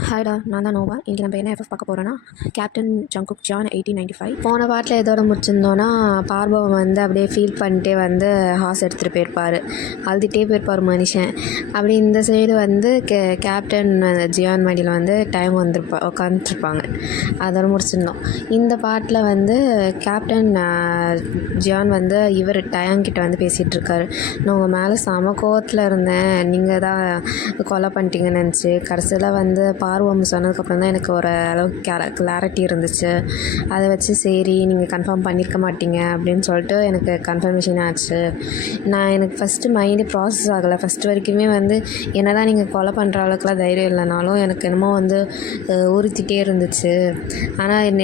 ஹாய்டா, நான் தான் நோவா. இன்றைக்கி நம்ம என்ன எஃப்எஃப் பார்க்க போகிறோன்னா, கேப்டன் ஜங்குக் ஜான் 1895. போன பாட்டில் எதோட முடிச்சிருந்தோன்னா, பார்பவம் வந்து அப்படியே ஃபீல் பண்ணிட்டே வந்து ஹார்ஸ் எடுத்துகிட்டு போயிருப்பார். அழுதுகிட்டே போயிருப்பார் மனுஷன். அப்படி இந்த சைடு வந்து கேப்டன் ஜியான் மடியில் வந்து டைம் உட்காந்துருப்பாங்க. அதோட முடிச்சிருந்தோம். இந்த பாட்டில் வந்து கேப்டன் ஜியான் வந்து இவர் டயாங்கிட்ட வந்து பேசிகிட்டு இருக்காரு. நான் உங்கள் மேலே செம கோவத்தில் இருந்தேன், நீங்கள் தான் கொலை பண்ணிட்டீங்கன்னு நினச்சி. கடைசியில் வந்து பார்வம் சொன்னதுக்கப்புறம் தான் எனக்கு ஒரு அளவுக்கு கிளாரிட்டி இருந்துச்சு. அதை வச்சு சரி நீங்கள் கன்ஃபார்ம் பண்ணியிருக்க மாட்டீங்க அப்படின்னு சொல்லிட்டு எனக்கு கன்ஃபர்மேஷன் ஆச்சு. எனக்கு ஃபஸ்ட்டு மைண்டு ப்ராசஸ் ஆகலை. ஃபஸ்ட்டு வரைக்குமே வந்து என்ன தான் நீங்கள் கொலை பண்ணுற அளவுக்குலாம் தைரியம் இல்லைனாலும் எனக்கு என்னமோ வந்து உறுத்திட்டே இருந்துச்சு. ஆனால்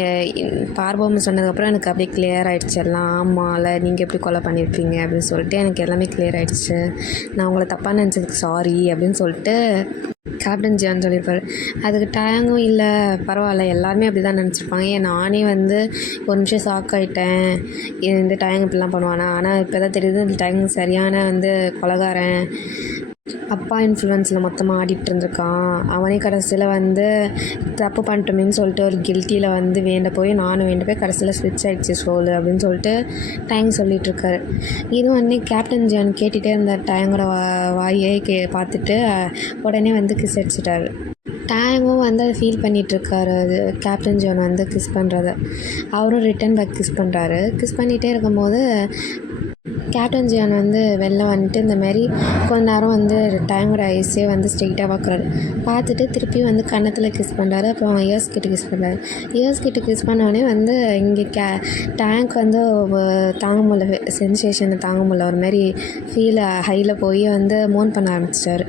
பார்வம் சொன்னதுக்கப்புறம் எனக்கு அப்படியே கிளியர் ஆகிடுச்சு எல்லாம். ஆமாம்ல, நீங்கள் எப்படி கொலை பண்ணியிருப்பீங்க அப்படின்னு சொல்லிட்டு எனக்கு எல்லாமே கிளியர் ஆகிடுச்சு. நான் உங்களை தப்பாக நினச்சதுக்கு சாரி அப்படின்னு சொல்லிட்டு கேப்டன் ஜியான் சொல்லியிருப்பார். அதுக்கு டயங்கும் இல்லை, பரவாயில்ல, எல்லாருமே அப்படி தான் நினச்சிருப்பாங்க. நானே வந்து ஒரு நிமிஷம் ஷாக் ஆகிட்டேன், இந்த டயங் இப்படிலாம் பண்ணுவானா. ஆனால் இப்போ தான் தெரியுது இந்த டயங் சரியான வந்து கொலைகாரன், அப்பா இன்ஃப்ளூயன்ஸில் மொத்தமாக ஆடிட்டு இருந்திருக்கான். அவனே கடைசியில் வந்து தப்பு பண்ணிட்டோமேன்னு சொல்லிட்டு ஒரு கில்ட்டியில் வந்து நானும் வேண்ட போய் கடைசியில் ஸ்விட்ச் ஆகிடுச்சு சோல் அப்படின்னு சொல்லிட்டு டயங் சொல்லிகிட்ருக்காரு. இதுவும் வந்து கேப்டன் ஜான் கேட்டுகிட்டே இருந்தார். டயங்கோட வாயை பார்த்துட்டு உடனே வந்து கிஸ் அடிச்சிட்டாரு. டயங்கும் வந்து அதை ஃபீல் பண்ணிகிட்ருக்காரு. அது கேப்டன் ஜான் வந்து கிஸ் பண்ணுறத அவரும் ரிட்டன் பேக் கிஸ் பண்ணுறாரு. கிஸ் பண்ணிகிட்டே இருக்கும்போது கேப்டன் ஜியான் வந்து வெளில வந்துட்டு இந்தமாரி கொஞ்ச நேரம் வந்து டயங்கோட ஐஸே வந்து ஸ்ட்ரெயிட்டாக பார்த்துட்டு திருப்பி வந்து கன்னத்தில் கிஸ் பண்ணுறாரு. அப்புறம் இயர்ஸ் கிட்ட கிஸ் பண்ணுறாரு. இயர்ஸ் கிட்ட கிஸ் பண்ணோடனே வந்து இங்கே டேங்க் வந்து தாங்க முடியல, சென்சேஷனை தாங்க முடியல, ஒரு மாதிரி ஃபீல் ஹையில் போய் வந்து மூன் பண்ண ஆரம்பிச்சிட்டாரு.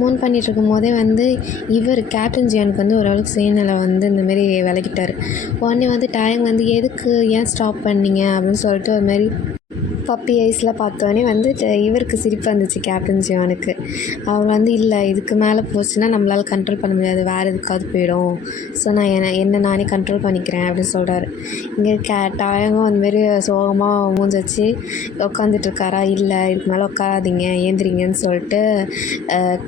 மூன் பண்ணிகிட்டு இருக்கும் போதே வந்து இவர் கேப்டன் ஜியானுக்கு வந்து ஓரளவுக்கு சுயநிலை வந்து இந்தமாரி விலகிட்டார். உடனே வந்து டேங்க் வந்து எதுக்கு ஏன் ஸ்டாப் பண்ணீங்க அப்படின்னு சொல்லிட்டு ஒரு மாதிரி பப்பி ஐஸில் பார்த்தோன்னே வந்து இவருக்கு சிரிப்பு வந்துச்சு கேப்டன் ஜியானுக்கு. அவர் வந்து இல்லை, இதுக்கு மேலே போச்சுன்னா நம்மளால் கண்ட்ரோல் பண்ண முடியாது, வேறு எதுக்காவது போயிடும், ஸோ நான் என்ன நானே கண்ட்ரோல் பண்ணிக்கிறேன் அப்படின்னு சொல்கிறாரு. இங்கே டயங்கும் அந்தமாரி சோகமாக மூஞ்சி வச்சு உட்காந்துட்ருக்காரா. இல்லை, இதுக்கு மேலே உட்காராதீங்க, ஏந்திரிங்கன்னு சொல்லிட்டு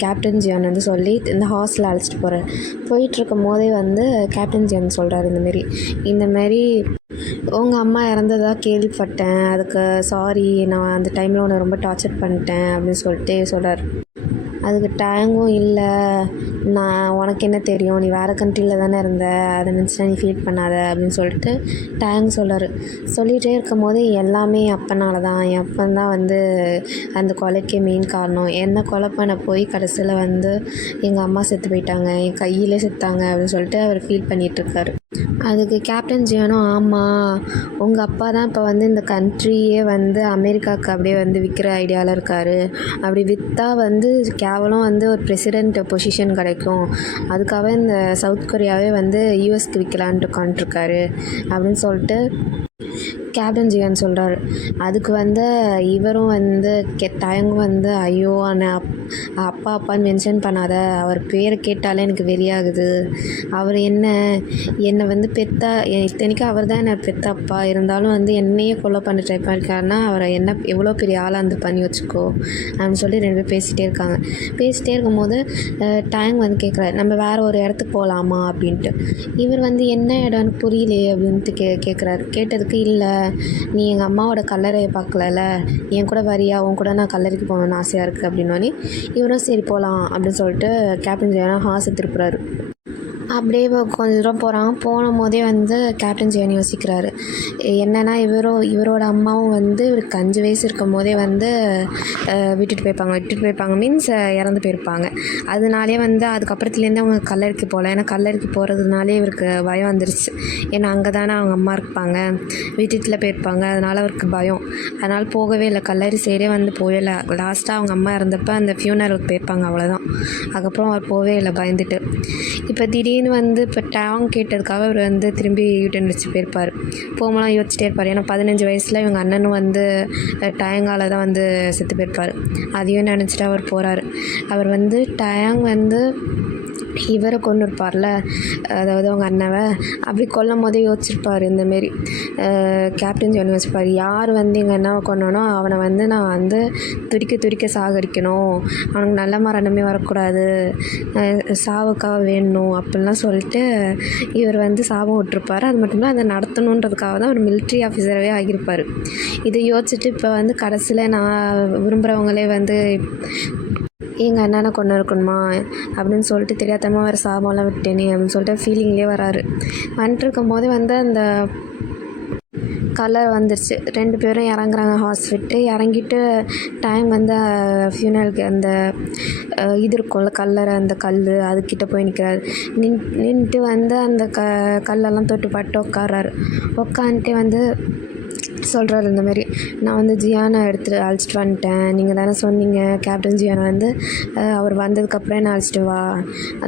கேப்டன் ஜியான் வந்து சொல்லி இந்த ஹாஸ்டலில் அழைச்சிட்டு போகிறார். போயிட்டுருக்கும் போதே வந்து கேப்டன் ஜியான் சொல்கிறாரு, இந்தமாரி உங்கள் அம்மா இறந்ததாக கேள்விப்பட்டேன், அதுக்கு சாரி, நான் அந்த டைமில் உன்னை ரொம்ப டார்ச்சர் பண்ணிட்டேன் அப்படின்னு சொல்லிட்டு சொல்கிறார். அதுக்கு டயங்கும் இல்லை, நான் உனக்கு என்ன தெரியும், நீ வேறு கண்ட்ரியில் தானே இருந்த, அதை நினச்சினா நீ ஃபீல் பண்ணாத அப்படின்னு சொல்லிட்டு டயங் சொல்கிறார். சொல்லிகிட்டே இருக்கும் போது எல்லாமே அப்பனால தான், என் அப்பந்தான் வந்து அந்த கொலைக்கே மெயின் காரணம், என்னை கொலை பண்ண போய் கடைசியில் வந்து எங்கள் அம்மா செத்து போயிட்டாங்க, என் கையிலே செத்தாங்க அப்படின்னு சொல்லிட்டு அவர் ஃபீல் பண்ணிகிட்ருக்காரு. அதுக்கு கேப்டன் ஜியானும் ஆமாம், உங்கள் அப்பா தான் இப்போ வந்து இந்த கண்ட்ரியே வந்து அமெரிக்காவுக்கு அப்படியே வந்து விற்கிற ஐடியாவில் இருக்கார், அப்படி விற்றா வந்து கேவலம் வந்து ஒரு பிரசிடெண்ட் பொசிஷன் கிடைக்கும், அதுக்காக இந்த சவுத் கொரியாவே வந்து யூஎஸ்க்கு விற்கலான்ட்டு உட்காந்துருக்காரு அப்படின்னு சொல்லிட்டு கேப்டன் ஜியான் சொல்கிறாரு. அதுக்கு வந்து இவரும் வந்து டயங்கும் வந்து ஐயோ அப்பா அப்பான்னு மென்ஷன் பண்ணாத, அவர் பேரை கேட்டாலே எனக்கு வெறியாகுது, அவர் என்னை வந்து பெத்தா, இத்தனைக்கும் அவர் தான் என்னை பெத்த அப்பா, இருந்தாலும் வந்து என்னையே கொலை பண்ண ட்ரை பண்ணிருக்காருன்னா அவரை என்ன எவ்வளோ பெரிய ஆளாக வந்து பண்ணி வச்சுக்கோ அப்படின்னு சொல்லி ரெண்டு பேர் பேசிகிட்டே இருக்காங்க. பேசிகிட்டே இருக்கும்போது டயங் வந்து கேட்குறாரு, நம்ம வேறு ஒரு இடத்துக்கு போகலாமா அப்படின்ட்டு. இவர் வந்து என்ன இடம்னு புரியலையே அப்படின்ட்டு கேட்குறாரு. கேட்டதுக்கு இல்லை, நீ எங்கள் அம்மாவோட கல்லறையை பார்க்கல, என் கூட வரியா, உன் கூட நான் கல்லறைக்கு போகணுன்னு ஆசையாக இருக்குது அப்படின்னோடனே இவரும் சரி போகலாம் அப்படின்னு சொல்லிட்டு கேப்டன் ஜியானா ஹார்ஸை திருப்புறாரு. அப்படியே கொஞ்சம் தூரம் போகிறாங்க. போகும்போதே வந்து கேப்டன் ஜியான் யோசிக்கிறாரு, என்னென்னா இவரோட அம்மாவும் வந்து இவருக்கு 5 வயசு இருக்கும் போதே வந்து விட்டுட்டு போயிருப்பாங்க மீன்ஸ் இறந்து போயிருப்பாங்க. அதனாலே வந்து அதுக்கப்புறத்துலேருந்து அவங்க கல்லறைக்கு போகல. ஏன்னா கல்லறைக்கு போகிறதுனாலே இவருக்கு பயம் வந்துருச்சு. ஏன்னா அங்கே தானே அவங்க அம்மா இருப்பாங்க, விட்டுட்டில் போயிருப்பாங்க, அதனால் அவருக்கு பயம். அதனால் போகவே இல்லை, கல்லறை சைடே வந்து போகலை. லாஸ்ட்டாக அவங்க அம்மா இறந்தப்போ அந்த ஃபியூனரலுக்கு போயிருப்பாங்க, அவ்வளோதான். அதுக்கப்புறம் அவர் போகவே இல்லை பயந்துட்டு. இப்போ திடீர்னு வந்து இப்போ டேங் கேட்டதுக்காக அவர் வந்து திரும்பி யூட்டன் வச்சு போயிருப்பார். போகலாம் யோசிச்சிட்டே இருப்பார். ஏன்னா 15 வயசில் இவங்க அண்ணனும் வந்து டயங்கால் தான் வந்து செத்து போயிருப்பார். அதையும் நினச்சிட்டு அவர் போகிறாரு. அவர் வந்து டயங் வந்து இவரை கொன்று இருப்பார்ல, அதாவது அவங்க அண்ணாவை அப்படி கொல்லும் போதே யோசிச்சிருப்பார். இந்தமாரி கேப்டன் ஜான் யோசிப்பார், யார் வந்து எங்கள் அண்ணாவை கொன்னானோ அவனை வந்து நான் வந்து துடிக்க துடிக்க சாகடிக்கணும், அவனுக்கு நல்ல மரணமே வரக்கூடாது, சாவுக்காக வேணும் அப்படின்லாம் சொல்லிட்டு இவர் வந்து சாபம் விட்டுருப்பார். அது மட்டும் இல்லை, அதை நடத்தணுன்றதுக்காக தான் ஒரு மிலிட்ரி ஆஃபீஸராகவே ஆகியிருப்பார். இதை யோசிச்சுட்டு இப்போ வந்து கடைசியில் நான் விரும்புகிறவங்களே வந்து எங்கள் அண்ணனை கொண்டு இருக்கணுமா அப்படின்னு சொல்லிட்டு தெரியாதமாக வேறு சாபம்லாம் விட்டேனே அப்படின்னு சொல்லிட்டு ஃபீலிங்லேயே வராரு. வந்துட்டுருக்கும் போது வந்து அந்த கலர் வந்துருச்சு. 2 பேரும் இறங்குறாங்க ஹாஸ்பிட்டு. இறங்கிட்டு டைம் வந்து ஃபியூனலுக்கு அந்த இது இருக்கும்ல கல்லறை, அந்த கல் அதுக்கிட்ட போய் நிற்கிறாரு. நின்றுட்டு வந்து அந்த கல்லெல்லாம் தொட்டு பட்டு உட்காராரு. உட்காந்துட்டே வந்து சொல்கிறாரு, இந்தமாரி நான் வந்து ஜியானை அழைச்சிட்டு வந்துட்டேன், நீங்கள் தானே சொன்னீங்க கேப்டன் ஜியானை வந்து அவர் வந்ததுக்கப்புறம் என்ன அழைச்சிட்டு வா,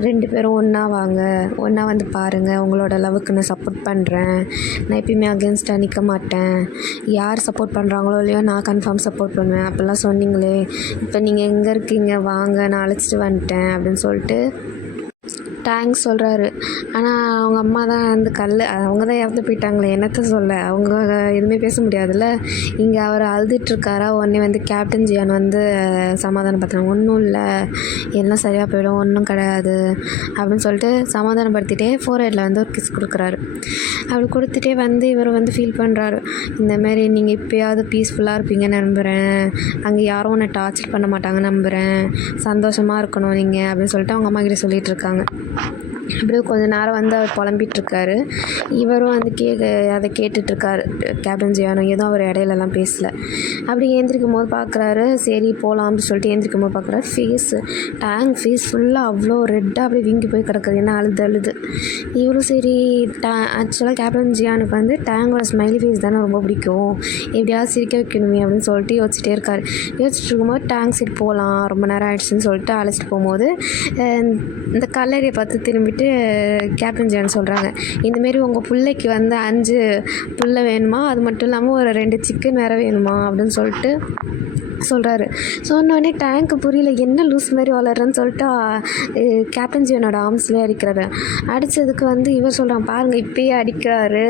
2 பேரும் ஒன்றா வாங்க, ஒன்றா வந்து பாருங்கள், உங்களோட லவ்வுக்கு நான் சப்போர்ட் பண்ணுறேன், நான் எப்பயுமே அகேன்ஸ்டாக நிற்க மாட்டேன், யார் சப்போர்ட் பண்ணுறாங்களோ இல்லையோ நான் கன்ஃபார்ம் சப்போர்ட் பண்ணுவேன் அப்படிலாம் சொன்னீங்களே, இப்போ நீங்கள் எங்கே இருக்கீங்க வாங்க, நான் அழைச்சிட்டு வந்துட்டேன் அப்படின்னு சொல்லிட்டு தேங்க்ஸ் சொல்கிறாரு. ஆனால் அவங்க அம்மா தான் அந்த அவங்க தான் இறந்து போயிட்டாங்களே, என்னத்த சொல்ல, அவங்க எதுவுமே பேச முடியாதுல்ல. இங்கே அவர் அழுதுட்டுருக்காரா, உடனே வந்து கேப்டன் ஜியான் வந்து சமாதானப்படுத்துறாங்க, ஒன்றும் இல்லை, எல்லாம் சரியாக போயிடும், ஒன்றும் கிடையாது அப்படின்னு சொல்லிட்டு சமாதானப்படுத்திட்டே ஃபோர்ஹெட்டில் வந்து ஒரு கிஸ் கொடுக்குறாரு. அப்படி கொடுத்துட்டே வந்து இவர் வந்து ஃபீல் பண்ணுறாரு, இந்தமாரி நீங்கள் இப்போயாவது பீஸ்ஃபுல்லாக இருப்பீங்கன்னு நம்புகிறேன், அங்கே யாரும் உன்னை டார்ச்சர் பண்ண மாட்டாங்க நம்புகிறேன், சந்தோஷமாக இருக்கணும் நீங்கள் அப்படின்னு சொல்லிட்டு அவங்க அம்மா கிட்டே சொல்லிகிட்டு இருக்காங்க. அப்படியே கொஞ்ச நேரம் வந்து அவர் புலம்பிகிட்ருக்காரு. இவரும் வந்து அதை கேட்டுட்ருக்காரு கேப்டன் ஜியானும். எதுவும் அவர் இடையிலலாம் பேசலை. அப்படி ஏந்திரிக்கும் போது பார்க்குறாரு, சரி போகலாம் அப்படின்னு சொல்லிட்டு ஏந்திரிக்கும் போது பார்க்குறாரு, டேங்க் ஃபேஸ் ஃபுல்லாக அவ்வளோ ரெட்டாக அப்படியே வீங்கி போய் கிடக்குது, ஏன்னா அழுது. இவரும் சரி ஆக்சுவலாக கேப்டன் ஜியானுக்கு வந்து டேங்கோட ஸ்மைலி ஃபேஸ் தானே ரொம்ப பிடிக்கும், எப்படியாவது சிரிக்க வைக்கணுமே அப்படின்னு சொல்லிட்டு யோசிச்சுட்டே இருக்காரு. யோசிச்சுட்டு இருக்கும்போது டேங்க் சரி போகலாம், ரொம்ப நேரம் ஆயிடுச்சுன்னு சொல்லிட்டு அழைச்சிட்டு போகும்போது இந்த கல்லறையை பார்த்து திரும்பிட்டு கேப்டன் ஜியான் சொல்கிறாங்க, இந்தமாரி உங்கள் பிள்ளைக்கு வந்து 5 புல்லை வேணுமா, அது மட்டும் இல்லாமல் ஒரு 2 சிக்கன் வேறு வேணுமா அப்படின்னு சொல்லிட்டு சொல்கிறாரு. சொன்னோடனே டேங்க்கு புரியல, என்ன லூஸ் மாதிரி வளர்றேன்னு சொல்லிட்டு கேப்டன் ஜியானோட ஆர்ம்ஸ்லேயே அடிக்கிறாரு. அடித்ததுக்கு வந்து இவர் சொல்கிறாங்க, பாருங்கள் இப்பயே அடிக்கிறாரு,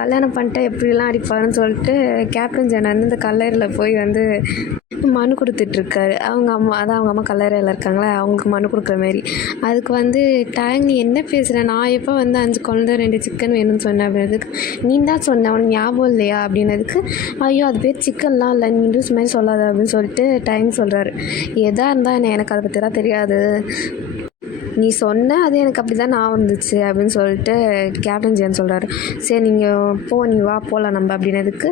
கல்யாணம் பண்ணிட்டா எப்படிலாம் அடிப்பாருன்னு சொல்லிட்டு கேப்டன் ஜியான் வந்து இந்த கல்லறையில் போய் வந்து மனு கொடுத்துட்ருக்காரு. அவங்க அம்மா கல்லறையில் இருக்காங்களே, அவங்களுக்கு மனு கொடுக்குற மாரி. அதுக்கு வந்து டேங் நீ என்ன பேசுகிற, நான் எப்போ வந்து 5 குழந்தை 2 சிக்கன் வேணும்னு சொன்னேன் அப்படின்றதுக்கு, நீ தான் சொன்ன, உனக்கு ஞாபகம் இல்லையா அப்படின்னதுக்கு, ஐயோ அது பேர் சிக்கன்லாம் இல்லை, நீ லூஸ் மாதிரி சொல்லாத அப்படின்னு சொல்லிட்டு டேங் சொல்கிறாரு. எதாக இருந்தால் எனக்கு அதை பற்றிலாம் தெரியாது, நீ சொன்ன அது எனக்கு அப்படி தான் நான் வந்துச்சு அப்படின்னு சொல்லிட்டு கேப்டன் ஜியான் சொல்கிறாரு. சரி நீங்கள் நீ வா போகலாம் நம்ம அப்படின்னதுக்கு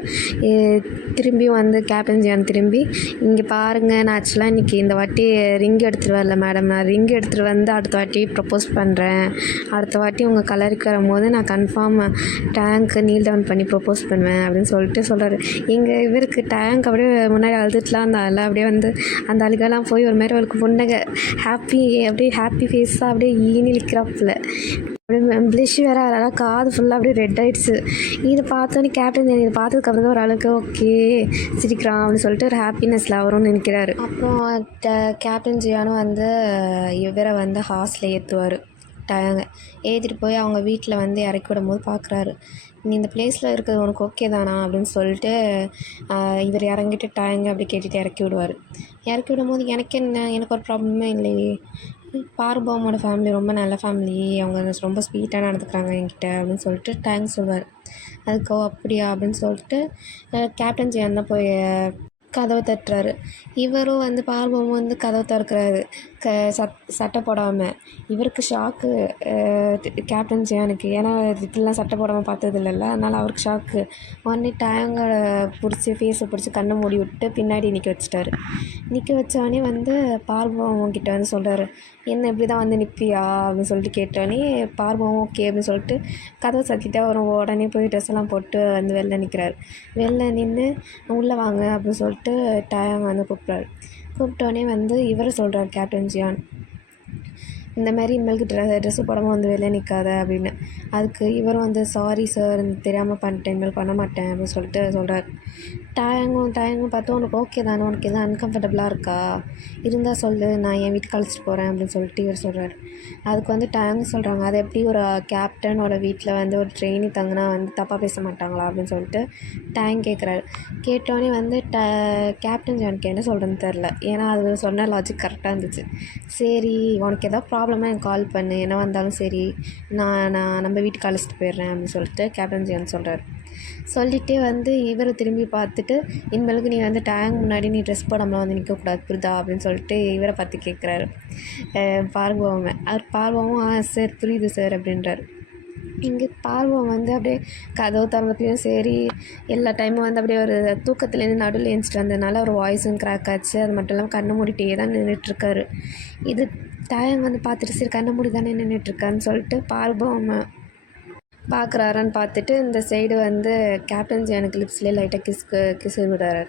திரும்பியும் வந்து கேப்டன் ஜியான் திரும்பி, இங்கே பாருங்கள், நான் ஆக்சுவலாக இன்றைக்கி இந்த வாட்டி ரிங் எடுத்துகிட்டு வரல மேடம், நான் ரிங் எடுத்துகிட்டு வந்து அடுத்த வாட்டி ப்ரப்போஸ் பண்ணுறேன், அடுத்த வாட்டி உங்கள் கலருக்கு வரும்போது நான் கன்ஃபார்ம் டேங்க்கு நீல் டவுன் பண்ணி ப்ரப்போஸ் பண்ணுவேன் அப்படின்னு சொல்லிட்டு சொல்கிறாரு. இவருக்கு டேங்க் அப்படியே முன்னாடி அழுதுட்டுலாம் இருந்தால அப்படியே வந்து அந்த அழுகெல்லாம் போய் ஒரு மாதிரி அவளுக்கு புன்னகை அப்படியே ஹாப்பி ஃபேஸாக அப்படியே ஈனிலிக்கிறாப்புல, அப்படியே ப்ளிஷ் வேறு, அதெல்லாம் காது ஃபுல்லாக அப்படியே ரெட் ஆகிடுச்சு. இதை பார்த்தோன்னே கேப்டன் இதை பார்த்ததுக்கப்புறம் தான் ஒரு அளவுக்கு ஓகே சிரிக்கிறான் அப்படின்னு சொல்லிட்டு ஒரு ஹாப்பினஸில் அவரும் நினைக்கிறாரு. அப்புறம் கேப்டன் ஜியானும் வந்து இவரை வந்து ஹாஸ்டில் ஏற்றுவார். ஏற்றிட்டு போய் அவங்க வீட்டில் வந்து இறக்கி விடும்போது பார்க்குறாரு, நீ இந்த பிளேஸில் இருக்கிறது உனக்கு ஓகே தானா அப்படின்னு சொல்லிட்டு இவர் இறங்கிட்டு டேங்க அப்படி கேட்டுட்டு இறக்கி விடுவார். இறக்கி விடும்போது எனக்கு ஒரு ப்ராப்ளமே இல்லையே, பார்பவமோட ஃபேமிலி ரொம்ப நல்ல ஃபேமிலி, அவங்க ரொம்ப ஸ்வீட்டாக நடந்துக்கிறாங்க என்கிட்ட அப்படின்னு சொல்லிட்டு டேங்க் சொல்வார். அதுக்கோ அப்படியா அப்படின்னு சொல்லிட்டு கேப்டன் ஜியான் தான் போய் கதவை தட்டுறாரு. இவரும் வந்து பார்பவம் வந்து கதவை திறக்கிறாரு சட்டை போடாமல். இவருக்கு ஷாக்கு கேப்டன் ஜியானுக்கு, ஏன்னா இப்படிலாம் சட்டை போடாமல் பார்த்தது இல்லைல்ல, அதனால் அவருக்கு ஷாக்கு. உடனே டேங்கோட ஃபேஸை பிடிச்சி கண்ணை மூடி விட்டு பின்னாடி நிற்க வச்சுட்டாரு. நிற்க வச்சோடனே வந்து பார்பவம் கிட்ட வந்து சொல்கிறாரு, என்ன இப்படி தான் வந்து நிற்பியா அப்படின்னு சொல்லிட்டு கேட்டோடனே பார்பவம் ஓகே அப்படின்னு சொல்லிட்டு கதவை சத்திட்டா வரும். உடனே போய் ட்ரெஸ் எல்லாம் போட்டு வந்து வெளில நிற்கிறாரு. வெளில நின்று உள்ளே வாங்க அப்படின்னு சொல்லிட்டு டேங் வந்து கூப்பிட்டோடனே வந்து இவரை சொல்கிறார் கேப்டன் ஜியான், இந்த மாதிரி இனிமேலுக்கு ட்ரெஸ்ஸு போடாமல் வந்து வெளியே நிற்காத அப்படின்னு. அதுக்கு இவரும் வந்து சாரி சார், தெரியாமல் பண்ணிட்டேன், இனிமேல் பண்ண மாட்டேன் அப்படின்னு சொல்லிட்டு சொல்கிறார். டேங்கும் பார்த்து உனக்கு ஓகே தானே, உனக்கு எதுவும் அன்கம்ஃபர்டபுளாக இருக்கா, இருந்தால் சொல்லு, நான் என் வீட்டுக்கு அழைச்சிட்டு போகிறேன் அப்படின்னு சொல்லிட்டு இவர் சொல்கிறாரு. அதுக்கு வந்து டேங் சொல்கிறாங்க, அது எப்படி ஒரு கேப்டனோட வீட்டில் வந்து ஒரு ட்ரெயினி தங்கினா வந்து தப்பாக பேச மாட்டாங்களா அப்படின்னு சொல்லிட்டு டேங் கேட்குறாரு. கேட்டோடனே வந்து கேப்டன் ஜானுக்கு என்ன சொல்கிறேன்னு தெரில, ஏன்னா அது சொன்ன லாஜிக் கரெக்டாக இருந்துச்சு. சரி உனக்கு எதாவது ப்ராப்ளமாக எனக்கு கால் பண்ணு, என்ன வந்தாலும் சரி, நான் நம்ம வீட்டுக்கு அழைச்சிட்டு போயிடுறேன் அப்படின்னு சொல்லிட்டு கேப்டன் ஜான் சொல்கிறாரு. சொல்லிகிட்டே வந்து இவரை திரும்பி பார்த்துட்டு, இனிமேலுக்கு நீ வந்து டேங்க் முன்னாடி நீ ட்ரெஸ் போடாமல் வந்து நிற்கக்கூடாது புரியுதா அப்படின்னு சொல்லிட்டு இவரை பார்த்து கேட்குறாரு பார்வம். அவர் பார்வமும் சார் புரியுது சார் அப்படின்றாரு. இங்கே பார்வம் வந்து அப்படியே கதவு திறந்தப்பையும் சரி, எல்லா டைமும் வந்து அப்படியே ஒரு தூக்கத்துலேருந்து நடுவில் எழுந்திரிச்சிட்டு வந்ததுனால ஒரு வாய்ஸும் கிராக் ஆச்சு. அது மட்டும் இல்லாமல் கண்ணை மூடிட்டே தான் நின்றுட்டுருக்காரு. இது டேங் வந்து பார்த்துட்டு சரி கண்ணை மூடி தானே நின்றுட்டுருக்கான்னு சொல்லிட்டு பார்வம் பார்க்குறாரான்னு பார்த்துட்டு இந்த சைடு வந்து கேப்டன் ஜானுக்கு லிப்ஸ்லேயே லைட்டாக கிஸ் விடுறாரு.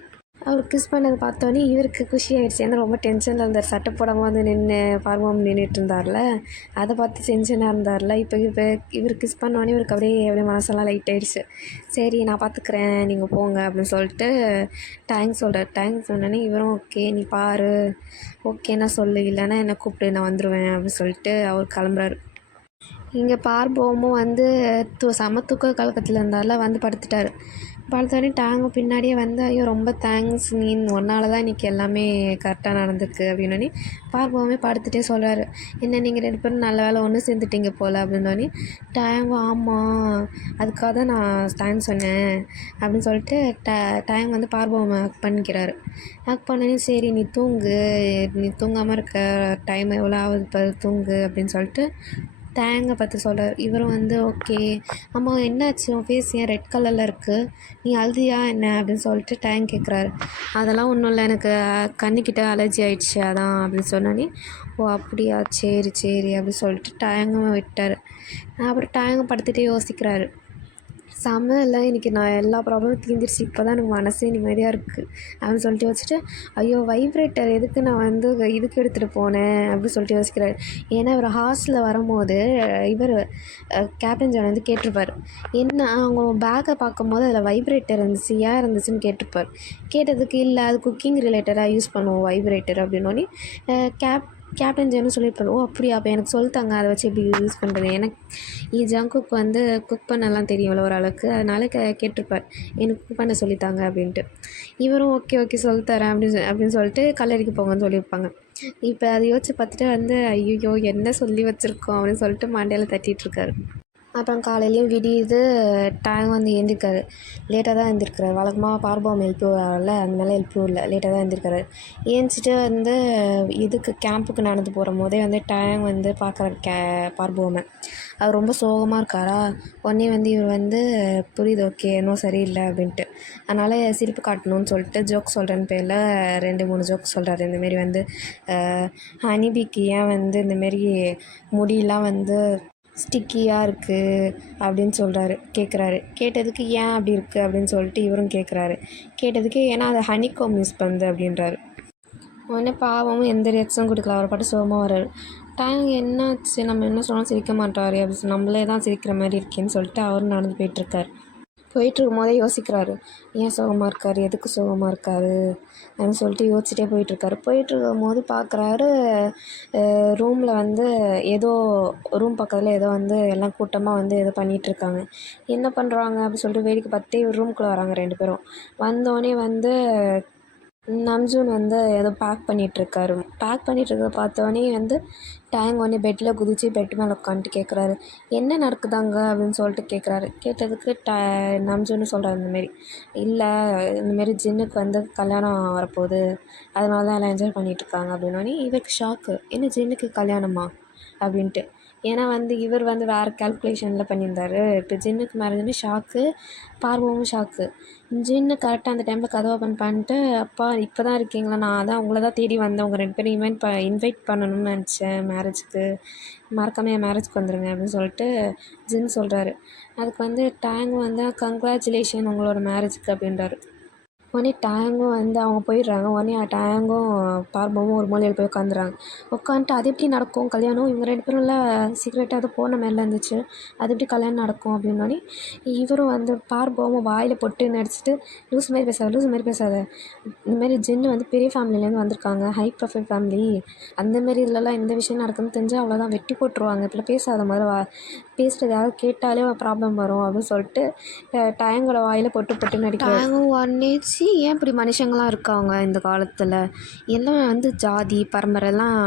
அவர் கிஸ் பண்ணதை பார்த்தோன்னே இவருக்கு குஷி ஆகிடுச்சு. ஏன்னா ரொம்ப டென்ஷனில் இருந்தார். சட்டை போடாமல் வந்து பார்வம் நின்றுட்டு இருந்தார்ல, அதை பார்த்து டென்ஷனாக இருந்தார்ல. இப்போ இவர் கிஸ் பண்ணோன்னே இவருக்கு அப்படியே மனசெல்லாம் லைட் ஆகிடுச்சு. சரி நான் பார்த்துக்குறேன், நீங்கள் போங்க அப்படின்னு சொல்லிட்டு டேங்க் சொல்கிறார். டேங்க் சொன்னோன்னே இவரும் ஓகே நீ பாரு, ஓகேன்னா சொல்லு, இல்லைன்னா என்னை கூப்பிட்டு நான் வந்துடுவேன் அப்படின்னு சொல்லிட்டு அவர் கிளம்புறாரு. இங்கே பார்போமும் வந்து செம தூக்க கலக்கத்தில் இருந்தால வந்து படுத்துட்டார். படுத்தோடனே டேங்கும் பின்னாடியே வந்து ஐயோ ரொம்ப தேங்க்ஸ், நீ ஒன்றால் தான் இன்றைக்கி எல்லாமே கரெக்டாக நடந்துருக்கு அப்படின்னோடனே பார்போமே படுத்துகிட்டே சொல்கிறாரு, என்ன நீங்கள் 2 பேரும் நல்ல வேலை ஒன்று சேர்ந்துட்டீங்க போல் அப்படின்னோடனே டேங்கும் ஆமாம் அதுக்காக தான் நான் தேங்க்ஸ் சொன்னேன் அப்படின்னு சொல்லிட்டு டேங் வந்து பார்போமை ஹக் பண்ணிக்கிறாரு. ஹக் பண்ணோடனே சரி நீ தூங்காமல் இருக்க, டைம் எவ்வளோ ஆகுது இப்போ தூங்கு அப்படின்னு சொல்லிட்டு டேங்கை பார்த்து சொல்கிறார். இவரும் வந்து ஓகே அம்மா என்னாச்சு, உன் ஃபேஸ் ஏன் ரெட் கலரில் இருக்குது, நீ அழுதியா என்ன அப்படின்னு சொல்லிட்டு டேங் கேட்குறாரு. அதெல்லாம் ஒன்றும் இல்லை, எனக்கு கண்ணுக்கிட்ட அலர்ஜி ஆகிடுச்சு அதான் அப்படின்னு சொன்னோன்னே ஓ அப்படியா சரி சரி அப்படின்னு சொல்லிட்டு டேங்கும் விட்டார். அப்புறம் டேங்கும் படுத்துகிட்டே யோசிக்கிறாரு. செம்ம இல்லை இன்றைக்கி நான் எல்லா ப்ராப்ளமும் தீர்ந்துருச்சு, இப்போ தான் எனக்கு மனசே நிம்மதியாக இருக்குது அப்படின்னு சொல்லிட்டு யோசிச்சுட்டு ஐயோ வைப்ரேட்டர் எதுக்கு நான் வந்து இதுக்கு எடுத்துகிட்டு போனேன் அப்படின்னு சொல்லிட்டு யோசிக்கிறாரு. ஏன்னா இவர் ஹாஸ்டலில் வரும்போது இவர் கேப்டன் ஜான் வந்து கேட்டிருப்பார், என்ன அவங்க பேக்கை பார்க்கும்போது அதில் வைப்ரேட்டர் இருந்துச்சு, ஏன் இருந்துச்சுன்னு கேட்டிருப்பார். கேட்டதுக்கு இல்லை அது குக்கிங் ரிலேட்டடாக யூஸ் பண்ணுவோம் வைப்ரேட்டர் அப்படின்னோடனே கேப்டன் ஜானும் சொல்லியிருப்பாரு, ஓ அப்படியா அப்போ எனக்கு சொல்லித்தாங்க அதை வச்சு எப்படி யூஸ் பண்ணுறது, எனக்கு ஜங்குக்கு வந்து குக் பண்ணலாம் தெரியும்ல ஓரளவுக்கு, அதனால் கேட்டிருப்பார் எனக்கு குக் பண்ண சொல்லித்தாங்க அப்படின்ட்டு. இவரும் ஓகே ஓகே சொல்லித்தரேன் அப்படின்னு சொல்லிட்டு கல்லறைக்கு போங்கன்னு சொல்லியிருப்பாங்க. இப்போ அதை யோசிச்சு பார்த்துட்டு வந்து ஐயோ என்ன சொல்லி வச்சுருக்கோம் அப்படின்னு சொல்லிட்டு மண்டையில் தட்டிகிட்ருக்காரு. அப்புறம் காலையிலையும் விடியுது. டேங் வந்து எழுந்திருக்காரு. லேட்டாக தான் எழுந்திருக்கிறாரு. வழக்கமாக பார்போம் எழுப்புவார்ல, அதனால எழுப்பவில்லை, லேட்டாக தான் எழுந்திருக்காரு. ஏந்திச்சிட்டு வந்து இதுக்கு கேம்புக்கு நடந்து போகும்போதே வந்து டேங் வந்து பார்க்குறாரு பார்போமை. அவர் ரொம்ப சோகமாக இருக்காரா, உடனே வந்து இவர் வந்து புரியுது ஓகே இன்னும் சரியில்லை அப்படின்ட்டு. அதனால் சிரிப்பு காட்டணும்னு சொல்லிட்டு ஜோக் சொல்கிறேன்னு பேரில் 2-3 ஜோக் சொல்கிறாரு. இந்தமாரி வந்து ஹனிபிக்கு ஏன் வந்து இந்தமாரி முடியெலாம் வந்து ஸ்டிக்கியாக இருக்குது அப்படின்னு கேட்குறாரு. கேட்டதுக்கு ஏன் அப்படி இருக்குது அப்படின்னு சொல்லிட்டு இவரும் கேட்குறாரு. கேட்டதுக்கு ஏன்னா அது ஹனிகோம் யூஸ் பண்ணுது அப்படின்றாரு. உடனே பாவமும் எந்த ரியாக்ஷனும் கொடுக்கல, அவர் பாட்டு சோகமாக வர்றாரு. டேங் என்னாச்சு, நம்ம என்ன சொன்னாலும் சிரிக்க மாட்டாரு அப்படின்னு நம்மளே தான் சிரிக்கிற மாதிரி இருக்கேன்னு சொல்லிட்டு அவரும் நடந்து போயிட்டுருக்காரு. போயிட்டுருக்கும் போதே யோசிக்கிறாரு, ஏன் சோகமாக இருக்கார், எதுக்கு சோகமாக இருக்கார் அப்படின்னு சொல்லிட்டு யோசிச்சுட்டே போயிட்டுருக்காரு. போயிட்டுருக்கும் போது பார்க்குறாரு ரூமில் வந்து ஏதோ ரூம் பக்கத்தில் ஏதோ வந்து எல்லாம் கூட்டமாக வந்து ஏதோ பண்ணிகிட்ருக்காங்க. என்ன பண்ணுறாங்க அப்படின்னு சொல்லிட்டு வேடிக்கை பார்த்துட்டே இவர் ரூம்குள்ளே வராங்க 2 பேரும். வந்தோடனே வந்து நம்ஜூன் வந்து ஏதோ பேக் பண்ணிகிட்ருக்காரு. பேக் பண்ணிகிட்ருக்க பார்த்தோன்னே வந்து டேங் உடனே பெட்டில் குதித்து பெட் மேலே உட்காந்துட்டு கேட்குறாரு, என்ன நடக்குதாங்க அப்படின்னு சொல்லிட்டு கேட்குறாரு. கேட்டதுக்கு நம்ஜூன்னு சொல்கிறாரு இந்தமாரி, இல்லை இந்தமாரி ஜின்னுக்கு வந்து கல்யாணம் வரப்போகுது, அதனால தான் எல்லாம் என்ஜாய் பண்ணிகிட்ருக்காங்க அப்படின்னோடனே இவருக்கு ஷாக்கு, என்ன ஜின்னுக்கு கல்யாணமா அப்படின்ட்டு. ஏன்னா வந்து இவர் வந்து வேறு கால்குலேஷனில் பண்ணியிருந்தார். இப்போ ஜின்னுக்கு மேரேஜ்னு ஷாக்கு, பார்வமும் ஷாக்கு. ஜின்னு கரெக்டாக அந்த டைமில் கதவை ஓப்பன் பண்ணிட்டு, அப்பா இப்போ தான் இருக்கீங்களா, நான் அதான் உங்களை தான் தேடி வந்தேன், உங்கள் 2 பேரும் இன்வைட் பண்ணணும்னு நினச்சேன் மேரேஜுக்கு, மறக்காமல் என் மேரேஜுக்கு வந்துடுங்க அப்படின்னு சொல்லிட்டு ஜின் சொல்கிறாரு. அதுக்கு வந்து டேங் வந்து கங்க்ராச்சுலேஷன் உங்களோட மேரேஜுக்கு அப்படின்றாரு. உடனே டேங்கும் வந்து அவங்க போயிடுறாங்க. உடனே டேங்கும் பார்பவும் ஒரு மூலையில் போய் உட்காந்துறாங்க. உட்காந்துட்டு அது எப்படி நடக்கும் கல்யாணம், இவங்க 2 பேரும் இல்லை சீக்ரெட்டாக அது போன மாதிரிலாம் இருந்துச்சு, அது எப்படி கல்யாணம் நடக்கும் அப்படின்னோடனே இவரும் வந்து பார்பவும் வாயில் பொட்டு நடிச்சிட்டு லூஸ் மாதிரி பேசாத லூஸ் மாதிரி பேசாத, இந்தமாரி ஜின்னு வந்து பெரிய ஃபேமிலியிலேருந்து வந்திருக்காங்க, ஹை ப்ரொஃபைல் ஃபேமிலி, அந்தமாரி இதுலலாம் இந்த விஷயம் நடக்குதுன்னு தெரிஞ்சால் அவ்வளோதான் வெட்டி போட்டுருவாங்க, இப்படிலாம் பேசாத மாதிரி பேசுகிறது யாராவது கேட்டாலே ப்ராப்ளம் வரும் அப்படின்னு சொல்லிட்டு டேங்கோட வாயில் பொட்டு பொட்டு நடிக்கிறாங்க. டேங்கும் ஒன்னிச்சு ஏன் இப்படி மனுஷங்களாம் இருக்காங்க இந்த காலத்தில், எல்லாம் வந்து ஜாதி பரம்பரைலாம்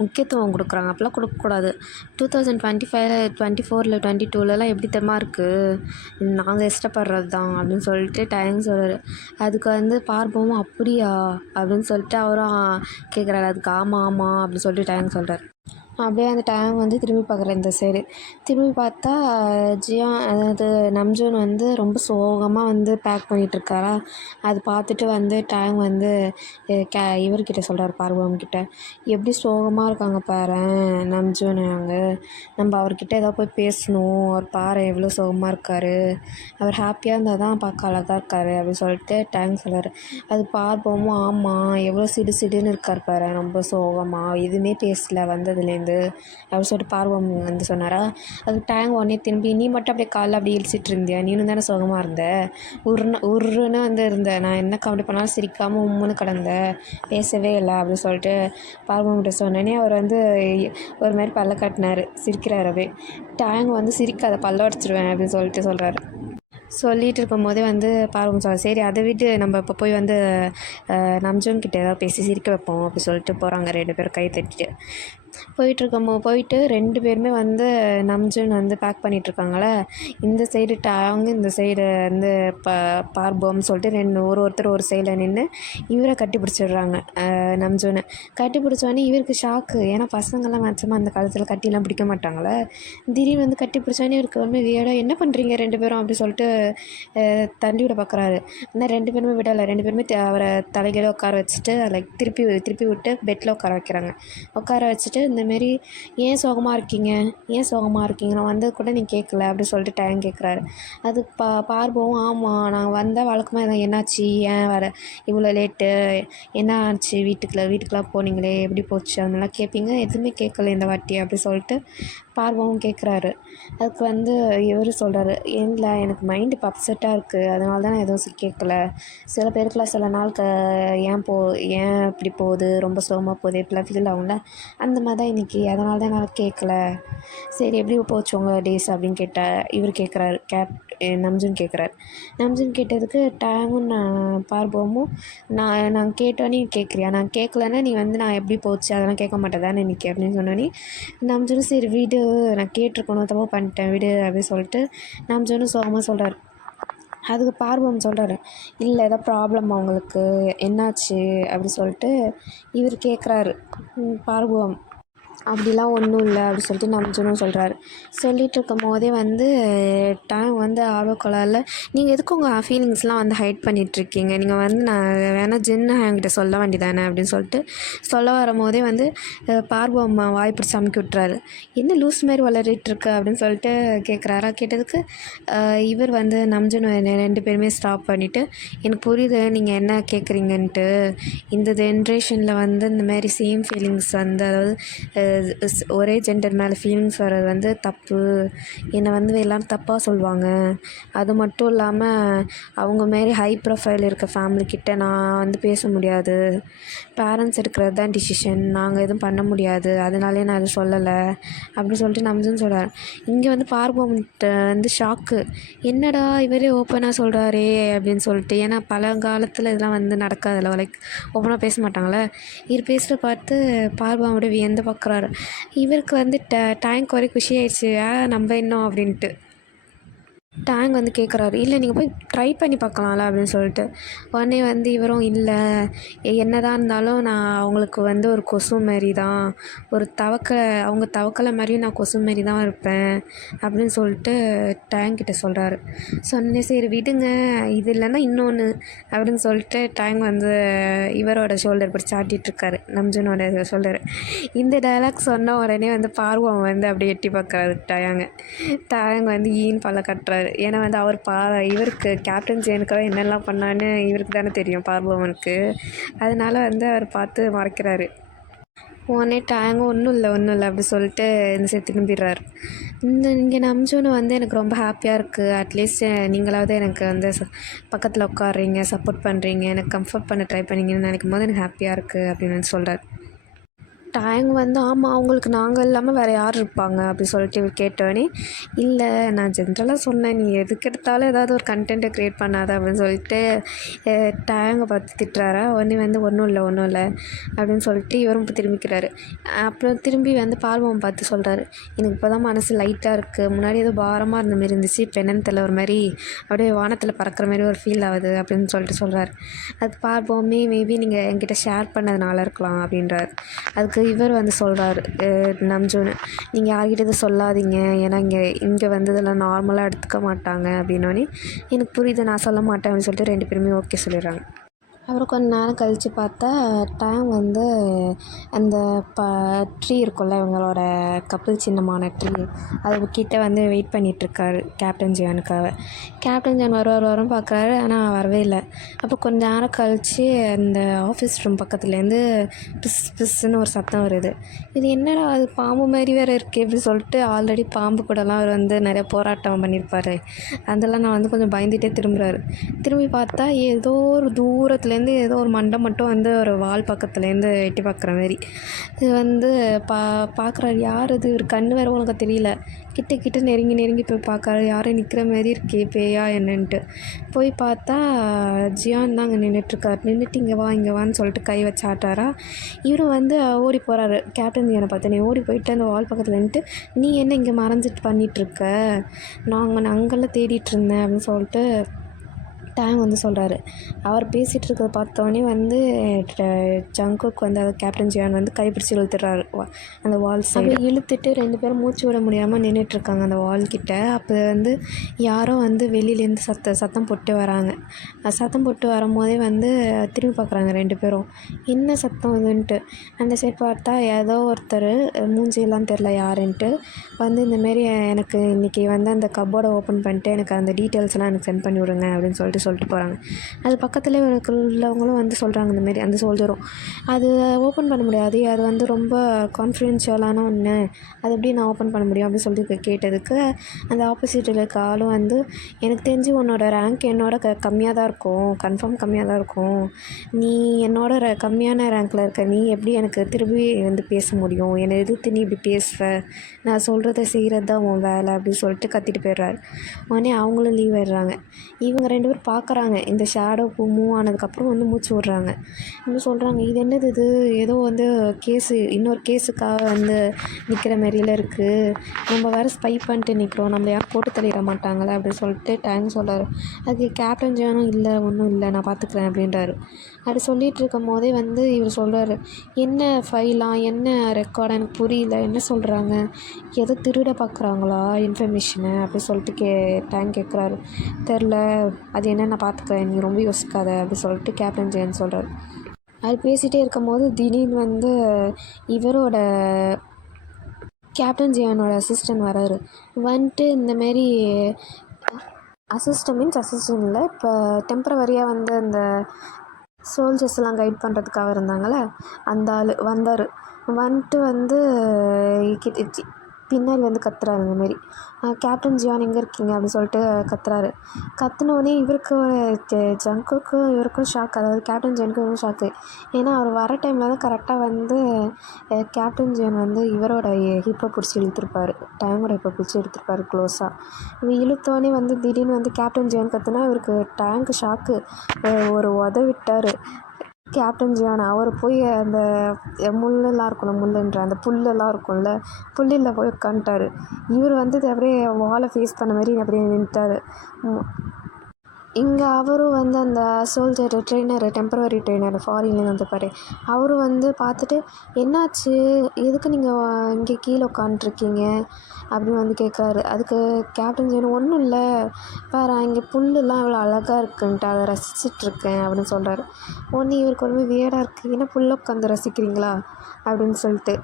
முக்கியத்துவம் கொடுக்குறாங்க, அப்போல்லாம் கொடுக்கக்கூடாது. 2025 24 22லலாம் எப்படி தெரியுமா இருக்குது, நாங்கள் இஷ்டப்படுறது தான் அப்படின்னு சொல்லிட்டு டேங் சொல்கிறார். அதுக்கு வந்து பார்பவும் அப்படியா அப்படின்னு சொல்லிட்டு அவரும் கேட்குறாரு. அதுக்கு ஆமாம் ஆமாம் அப்படின்னு சொல்லிட்டு டேங் சொல்கிறார். அப்படியே அந்த டேங் வந்து திரும்பி பார்க்குறேன் இந்த சைடு. திரும்பி பார்த்தா ஜியான் அதாவது நம்ஜூன் வந்து ரொம்ப சோகமாக வந்து பேக் பண்ணிகிட்ருக்காரா. அது பார்த்துட்டு வந்து டேங் வந்து இவர்கிட்ட சொல்கிறார் பார்வம்கிட்ட, எப்படி சோகமாக இருக்காங்க பாரேன் நம்ஜூன், நம்ம அவர்கிட்ட ஏதாவது போய் பேசணும், அவர் பாரு எவ்வளோ சோகமாக இருக்கார், அவர் ஹாப்பியாக இருந்தால் தான் பார்க்க அழகாக இருக்கார் அப்படின்னு சொல்லிட்டு டேங் சொல்கிறார். அது பார்ப்போமும் ஆமாம் எவ்வளோ சிடு சிடுன்னு இருக்கார் பாரு, ரொம்ப சோகமாக எதுவுமே பேசல வந்ததுலேருந்து அப்படின்னு சொல்லிட்டு பார்வம் வந்து சொன்னாரா. அது டேங் உடனே திரும்பி, நீ மட்டும் அப்படியே காலைல அப்படியே இழிச்சிட்டு இருந்தியா, நீனும் தானே சோகமாக இருந்த, உருன்னு வந்து இருந்தேன், நான் என்ன கமெண்ட் பண்ணாலும் சிரிக்காமல் உம்முன்னு கிடந்தேன், பேசவே இல்லை அப்படின்னு சொல்லிட்டு பார்வம்கிட்ட சொன்னேனே அவர் வந்து ஒரு மாதிரி பல்ல காட்டினார், சிரிக்கிறாரவே. டேங் வந்து சிரிக்காத பல்ல உடச்சிருவேன் அப்படின்னு சொல்லிட்டு சொல்கிறாரு. சொல்லிகிட்டு இருக்கும் போதே வந்து பார்வம் சொல்ல, சரி அதை விட்டு நம்ம இப்போ போய் வந்து நம்ஜூன் கிட்ட ஏதாவது பேசி சிரிக்க வைப்போம் அப்படி சொல்லிட்டு போகிறாங்க 2 பேரும் கை தட்டிட்டு. போயிட்டு 2 பேருமே வந்து நம்ஜூன் வந்து பேக் பண்ணிகிட்ருக்காங்களே, இந்த சைடு டாங் இந்த சைடு வந்து பார்போம்னு சொல்லிட்டு ஒருத்தர் ஒரு சைடில் நின்று இவரை கட்டி பிடிச்சிடுறாங்க. நம்ஜூனை கட்டி பிடிச்சோடனே இவருக்கு ஷாக்கு, ஏன்னா பசங்கள்லாம் மேக்ஸிமம் அந்த காலத்தில் கட்டிலாம் பிடிக்க மாட்டாங்களே, திடீர்னு வந்து கட்டி பிடிச்சோடனே இவருக்கு வந்து வியடாக என்ன பண்ணுறீங்க 2 பேரும் அப்படி சொல்லிட்டு தள்ளி விட பார்க்குறாரு. ஆனால் 2 பேருமே விடலை, 2 பேருமே அவரை தலைகீழ உட்கார வச்சுட்டு லைக் திருப்பி விட்டு பெட்டில் உட்கார வைக்கிறாங்க. உட்கார வச்சுட்டு இந்தமாரி ஏன் சோகமாக இருக்கீங்க, நான் வந்தது கூட நீ கேட்கல அப்படி சொல்லிட்டு டேங் கேட்குறாரு. அது பார்போவும் ஆமாம் நான் வந்தால் வழக்கமாக என்னாச்சு, ஏன் வர இவ்வளோ லேட்டு, என்ன ஆச்சு, வீட்டுக்கெலாம் போனீங்களே எப்படி போச்சு அதெல்லாம் கேட்பீங்க, எதுவுமே கேட்கல இந்த வாட்டி அப்படி சொல்லிட்டு பார்வவும் கேட்குறாரு. அதுக்கு வந்து இவர் சொல்கிறாரு, இல்லை எனக்கு மைண்டு இப்போ அப்செட்டாக இருக்குது, அதனால தான் நான் எதுவும் கேட்கல, சில பேருக்குலாம் சில நாள் ஏன் இப்படி போகுது, ரொம்ப சோகமாக போகுது இப்படிலாம் ஃபீல் ஆகும்ல, அந்த மாதிரி தான் இன்றைக்கி, அதனால தான் நான் கேட்கல, சரி எப்படி போச்சு உங்கள் டேஸ் அப்படின்னு இவர் கேட்குறாரு, நம்ஜூன் கேட்குறாரு. நம்ஜூன் கேட்டதுக்கு டேங்கும் பார்போமும், நான் கேட்டோன்னே கேட்குறியா, நான் கேட்கலன்னா நீ வந்து நான் எப்படி போச்சு அதெல்லாம் கேட்க மாட்டேதானே இன்றைக்கி அப்படின்னு சொன்னோன்னே நம்ஜூனும் சரி வீடு நான் கேட்டிருக்கணும் தப்பாக பண்ணிட்டேன் விடு அப்படின்னு சொல்லிட்டு நம்ஜூனும் சோகமாக சொல்கிறார். அதுக்கு பார்வம் சொல்கிறாரு, இல்லை ஏதோ ப்ராப்ளம் அவங்களுக்கு என்னாச்சு அப்படி சொல்லிட்டு இவர் கேட்குறாரு. பார்வம் அப்படிலாம் ஒன்றும் இல்லை அப்படி சொல்லிட்டு நம்ஜூனும் சொல்கிறாரு. சொல்லிகிட்டு இருக்கும் போதே வந்து டேங் வந்து ஆர்வக்கோளாறில், நீங்கள் எதுக்கு உங்கள் ஃபீலிங்ஸ்லாம் வந்து ஹைட் பண்ணிகிட்ருக்கீங்க, நீங்கள் வந்து நான் வேணால் ஜின்னு என்கிட்ட சொல்ல வேண்டியதானே அப்படின்னு சொல்லிட்டு சொல்ல வரும் போதே வந்து பார்வம் வாய் பிடிச்சி அமுக்கி விட்டுறாரு. என்ன லூஸ் மாதிரி வளரிட்டுருக்கு அப்படின்னு சொல்லிட்டு கேட்டதுக்கு இவர் வந்து நம்ஜூன் 2 பேருமே ஸ்டாப் பண்ணிவிட்டு, எனக்கு புரியுது நீங்கள் என்ன கேட்குறீங்கன்ட்டு, இந்த ஜென்ரேஷனில் வந்து இந்த மாதிரி சேம் ஃபீலிங்ஸ் வந்து அதாவது ஒரே ஜெண்டர் மேலே ஃபீலிங்ஸ் வர்றது வந்து தப்பு, என்னை வந்து எல்லோரும் தப்பாக சொல்லுவாங்க, அது மட்டும் இல்லாமல் அவங்க மாரி ஹை ப்ரொஃபைல் இருக்க ஃபேமிலிக்கிட்ட நான் வந்து பேச முடியாது, பேரண்ட்ஸ் எடுக்கிறது தான் டிசிஷன், நாங்கள் எதுவும் பண்ண முடியாது, அதனாலே நான் அது சொல்லலை அப்படி சொல்லிட்டு நம்ஜூன் சொல்கிறார். இங்கே வந்து பார்போம் வந்து ஷாக்கு, என்னடா இவரே ஓப்பனாக சொல்கிறாரே அப்படின்னு சொல்லிட்டு, ஏன்னா பழங்காலத்தில் இதெல்லாம் வந்து நடக்காதில்ல, லைக் ஓப்பனாக பேச மாட்டாங்களே, இவர் பேசுகிற பார்த்து பார்போம் அப்படியே வியந்து பார்க்குறாரு. இவருக்கு வந்து டேங்க் வரை குஷி ஆயிடுச்சு, நம்ம இன்னும் அப்படின்ட்டு. டேங் வந்து கேட்குறாரு, இல்லை நீங்கள் போய் ட்ரை பண்ணி பார்க்கலாம்ல அப்படின்னு சொல்லிட்டு. உடனே வந்து இவரும், இல்லை என்ன தான் இருந்தாலும் நான் அவங்களுக்கு வந்து ஒரு கொசு மாரி தான், அவங்க தவக்கலை மாதிரியும் நான் கொசு மாரி தான் இருப்பேன் அப்படின்னு சொல்லிட்டு டேங்கிட்ட சொல்கிறாரு. சொன்னே சரி விடுங்க, இது இல்லைன்னா இன்னொன்று அப்படின்னு சொல்லிட்டு டேங் வந்து இவரோட ஷோல்டர் பிடிச்சி ஆட்டிகிட்ருக்காரு, நம்ஜூனோட ஷோல்டர். இந்த டைலாக் சொன்ன உடனே வந்து பார்வம் வந்து அப்படியே எட்டி பார்க்குறாரு டேங் வந்து ஈன்னு பல்ல கட்டுறாரு. சொல்கிறாரு. ஏன்னா வந்து அவர் இவருக்கு கேப்டன் ஜேனுக்காக என்னெல்லாம் பண்ணான்னு இவருக்கு தானே தெரியும் பார்பவனுக்கு. அதனால வந்து அவர் பார்த்து மறைக்கிறாரு. உடனே டேங்கு ஒன்றும் இல்லை அப்படி சொல்லிட்டு இந்த சைடு திரும்பிடுறாரு. இங்கே நம்ஜூன்னு வந்து எனக்கு ரொம்ப ஹாப்பியாக இருக்குது. அட்லீஸ்ட் நீங்களாவது எனக்கு வந்து பக்கத்தில் உட்காடுறீங்க, சப்போர்ட் பண்ணுறீங்க, எனக்கு கம்ஃபர்ட் பண்ண ட்ரை பண்ணீங்கன்னு நினைக்கும் போது எனக்கு ஹாப்பியாக இருக்குது அப்படின்னு வந்து சொல்கிறார். டேங் வந்து ஆமாம் அவங்களுக்கு நாங்கள் இல்லாமல் வேறு யார் இருப்பாங்க அப்படி சொல்லிட்டு இவர் கேட்டோடனே, இல்லை நான் ஜென்ரலாக சொன்னேன், நீ எதுக்கு எடுத்தாலும் ஏதாவது ஒரு கண்டென்ட்டை க்ரியேட் பண்ணாத அப்படின்னு சொல்லிட்டு டேங்கை பார்த்து திட்டுறாரா. உடனே வந்து ஒன்றும் இல்லை அப்படின்னு சொல்லிட்டு இவரும் இப்போ திரும்பிக்கிறாரு. அப்புறம் திரும்பி வந்து பார்வம் பார்த்து சொல்கிறாரு, எனக்கு இப்போ தான் மனசு லைட்டாக இருக்குது, முன்னாடி ஏதோ பாரமாக இருந்த மாரி இருந்துச்சு, இப்போ என்னன்னு தெரியல, ஒரு மாதிரி அப்படியே வானத்தில் பறக்கிற மாதிரி ஒரு ஃபீல் ஆகுது அப்படின்னு சொல்லிட்டு சொல்கிறார். அதுக்கு பார்ப்போமே மேபி நீங்கள் என்கிட்ட ஷேர் பண்ணதுனால இருக்கலாம் அப்படின்றார். அதுக்கு இவர் வந்து சொல்கிறார் நம்ஜூன், நீங்கள் யார்கிட்ட இதை சொல்லாதீங்க, ஏன்னா இங்கே வந்து இதெல்லாம் நார்மலாக எடுத்துக்க மாட்டாங்க அப்படின்னோடனே, எனக்கு புரியுது நான் சொல்ல மாட்டேன் அப்படின்னு சொல்லிட்டு 2 பேருமே ஓகே சொல்லிடுறாங்க. அப்புறம் கொஞ்ச நேரம் கழித்து பார்த்தா டேங் வந்து அந்த ட்ரீ இருக்கும்ல இவங்களோட கப்பல் சின்னமான ட்ரீ, அது கிட்ட வந்து வெயிட் பண்ணிகிட்ருக்காரு கேப்டன் ஜியானுக்காக. கேப்டன் ஜியான் வரும் பார்க்குறாரு, ஆனால் வரவே இல்லை. அப்போ கொஞ்ச நேரம் கழித்து அந்த ஆஃபீஸ் ரூம் பக்கத்துலேருந்து பிஸ்ன்னு ஒரு சத்தம் வருது. இது என்னடா அது பாம்பு மாதிரி வேறு இருக்குது இப்படி சொல்லிட்டு, ஆல்ரெடி பாம்பு கூடலாம் அவர் வந்து நிறைய போராட்டம் பண்ணியிருப்பார். அதெல்லாம் நான் வந்து கொஞ்சம் பயந்துகிட்டே திரும்புகிறாரு. திரும்பி பார்த்தா ஏதோ ஒரு தூரத்துலேருந்து ஏதோ ஒரு மண்டை மட்டும் வந்து ஒரு வால் பக்கத்துலேருந்து எட்டி பார்க்குற மாதிரி இது வந்து பார்க்குறாரு. யார் இது, ஒரு கண் வேறு உனக்கு தெரியல. கிட்ட நெருங்கி போய் பார்க்குறாரு, யாரும் நிற்கிற மாதிரி இருக்கே, பேயா என்னன்ட்டு. போய் பார்த்தா ஜியான் தான் அங்கே நின்றுட்டுருக்கார். நின்றுட்டு இங்கே வான்னு சொல்லிட்டு கை வச்சு ஆட்டாரா. இவரும் வந்து ஓடி போகிறாரு. கேப்டன் ஜியானை பார்த்தேனே ஓடி போயிட்டு அந்த வால் பக்கத்தில் நின்றுட்டு, நீ என்ன இங்கே மறைஞ்சிட்டு பண்ணிகிட்ருக்க, நான் அங்கெல்லாம் தேடிட்டு இருந்தேன் அப்படின்னு சொல்லிட்டு டேங் வந்து சொல்கிறாரு. அவர் பேசிகிட்டு இருக்கிறத பார்த்தோன்னே வந்து ஜங்குக் வந்து அதை கேப்டன் ஜியான் வந்து கைப்பிடிச்சி இழுத்துடுறாரு அந்த வால் சைடு. இழுத்துட்டு 2 பேரும் மூச்சு விட முடியாமல் நின்றுட்டுருக்காங்க அந்த வால்கிட்ட. அப்போ வந்து யாரோ வந்து வெளியிலேருந்து சத்தம் போட்டு வராங்க. சத்தம் போட்டு வரும்போதே வந்து திரும்பி பார்க்குறாங்க 2 பேரும், என்ன சத்தம் இதுன்ட்டு. அந்த சைடு பார்த்தா ஏதோ ஒருத்தர் மூஞ்சியெல்லாம் தெரில யாருன்ட்டு வந்து இந்தமாரி எனக்கு இன்றைக்கி வந்து அந்த கப்போர்டை ஓப்பன் பண்ணிட்டு எனக்கு அந்த டீட்டெயில்ஸ்லாம் எனக்கு சென்ட் பண்ணி விடுங்க அப்படின்னு சொல்லிட்டு போகிறாங்க. அது பக்கத்தில் உள்ளவங்களும் வந்து சொல்கிறாங்க இந்தமாரி, அந்த சோல்ஜரும் அது ஓப்பன் பண்ண முடியாது, அது வந்து ரொம்ப கான்ஃபிடென்ஷியலான ஒன்று, அது எப்படி நான் ஓப்பன் பண்ண முடியும் அப்படின்னு சொல்லிட்டு கேட்டதுக்கு அந்த ஆப்போசிட்டில் இருக்க ஆளும் வந்து, எனக்கு தெரிஞ்சு உன்னோட ரேங்க் என்னோட கம்மியாக தான் இருக்கும், கன்ஃபார்ம் கம்மியாக தான் இருக்கும், நீ என்னோட கம்மியான ரேங்க்கில் இருக்க, நீ எப்படி எனக்கு திரும்பி வந்து பேச முடியும், என்னை எதிர்த்து நீ இப்படி பேசுவ, நான் சொல்கிறத செய்கிறது தான் உன் வேலை அப்படின்னு சொல்லிட்டு கத்திட்டு போயிடுறாரு. உடனே அவங்களும் லீவ் ஆயிடுறாங்க. இவங்க 2 பேரும் பார்க்குறாங்க, இந்த ஷேடோ மூவ் ஆனதுக்கப்புறம் வந்து மூச்சு விட்றாங்க. இன்னும் சொல்கிறாங்க, இது என்னது இது, ஏதோ வந்து இன்னொரு கேஸுக்காக வந்து நிற்கிற மாரியில் இருக்குது, நம்ம வேறு ஸ்பை பண்ணிட்டு நிற்கிறோம், நம்மளை யாரும் போட்டு தள்ளிட மாட்டாங்களே அப்படின்னு சொல்லிட்டு டேங் சொல்கிறார். அதுக்கு கேப்டன் ஜானும் இல்லை ஒன்றும் இல்லை நான் பார்த்துக்குறேன் அப்படின்றாரு. அப்படி சொல்லிகிட்டு இருக்கும் போதே வந்து இவர் சொல்கிறாரு, என்ன ஃபைலாக என்ன ரெக்கார்டாக எனக்கு புரியல, என்ன சொல்கிறாங்க, எதோ திருட பார்க்குறாங்களா இன்ஃபர்மேஷனை அப்படி சொல்லிட்டு டேங் கேட்குறாரு. தெரில, அது என்ன நான் பார்த்துக்கிறேன், நீ ரொம்ப யோசிக்காத அப்படி சொல்லிட்டு கேப்டன் ஜெயன் சொல்கிறார். அது பேசிகிட்டே இருக்கும்போது திடீர்னு வந்து இவரோட கேப்டன் ஜியானோட அசிஸ்டன்ட் வராரு. வந்துட்டு இந்தமாரி அசிஸ்டன்ட் இல்லை, இப்போ டெம்பரவரியாக வந்து அந்த சோல்ஜர்ஸ்லாம் கைட் பண்ணுறதுக்காக இருந்தாங்களே அந்த ஆள் வந்தார். வந்துட்டு வந்து பின்னாடி வந்து கத்துறாரு இந்தமாரி, கேப்டன் ஜியான் எங்கே இருக்கீங்க அப்படின்னு சொல்லிட்டு கத்துறாரு. கத்துனோடனே இவருக்கு ஜங்குக்கும் இவருக்கும் ஷாக், அதாவது கேப்டன் ஜியானுக்கும் ஷாக்கு. ஏன்னா அவர் வர டைமில் தான் கரெக்டாக வந்து கேப்டன் ஜியான் வந்து இவரோட ஹிப்பை பிடிச்சி இழுத்துருப்பார், டேங்கோட ஹிப்பை பிடிச்சி இழுத்துருப்பார் க்ளோஸாக. இவங்க இழுத்தோடனே வந்து திடீர்னு வந்து கேப்டன் ஜியான் கத்துனா இவருக்கு டேங்க் ஷாக்கு, ஒரு விட்டார் கேப்டன் ஜியான். அவர் போய் அந்த முள்ளெல்லாம் இருக்கணும், முள்ளுன்ற அந்த புல்லெல்லாம் இருக்கும்ல, புல்லில் போய் உட்காந்துட்டார். இவர் வந்து அப்படியே வாலை ஃபேஸ் பண்ண மாதிரி அப்படியே நின்றுட்டார். இங்கே அவரும் வந்து அந்த சோல்ஜர் டெம்பரவரி ட்ரெயினர் ஃபாரின்லேருந்து வந்திருப்பாரு. அவரும் வந்து பார்த்துட்டு, என்னாச்சு, எதுக்கு நீங்கள் இங்கே கீழே உட்காந்துட்ருக்கீங்க அப்படின்னு வந்து கேட்குறாரு. அதுக்கு கேப்டன் ஜெயின், ஒன்றும் இல்லை பாரு இங்கே புல்லுலாம் இவ்வளோ அழகாக இருக்குன்ட்டு அதை ரசிச்சிட்ருக்கேன் அப்படின்னு சொல்கிறாரு. ஒன்று இவருக்கு ஒன்றுமே வியர்டாக இருக்குது, ஏன்னா புல்லை உட்காந்து ரசிக்கிறீங்களா அப்படின்னு சொல்லிட்டு